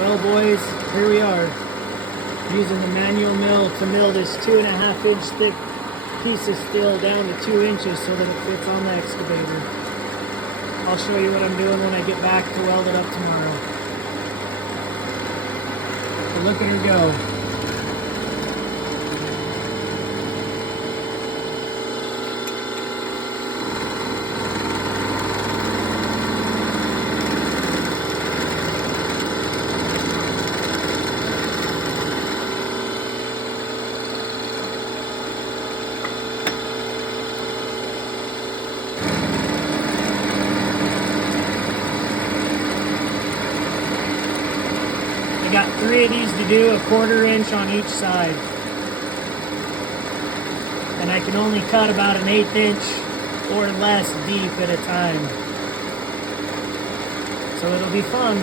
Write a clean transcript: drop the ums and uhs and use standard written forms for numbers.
Well, boys, here we are, using the manual mill to mill this 2.5 inch thick piece of steel down to 2 inches so that it fits on the excavator. I'll show you what I'm doing when I get back to weld it up tomorrow. So look at her go. I got 3 of these to do, 1/4 inch on each side. And I can only cut about 1/8 inch or less deep at a time. So it'll be fun.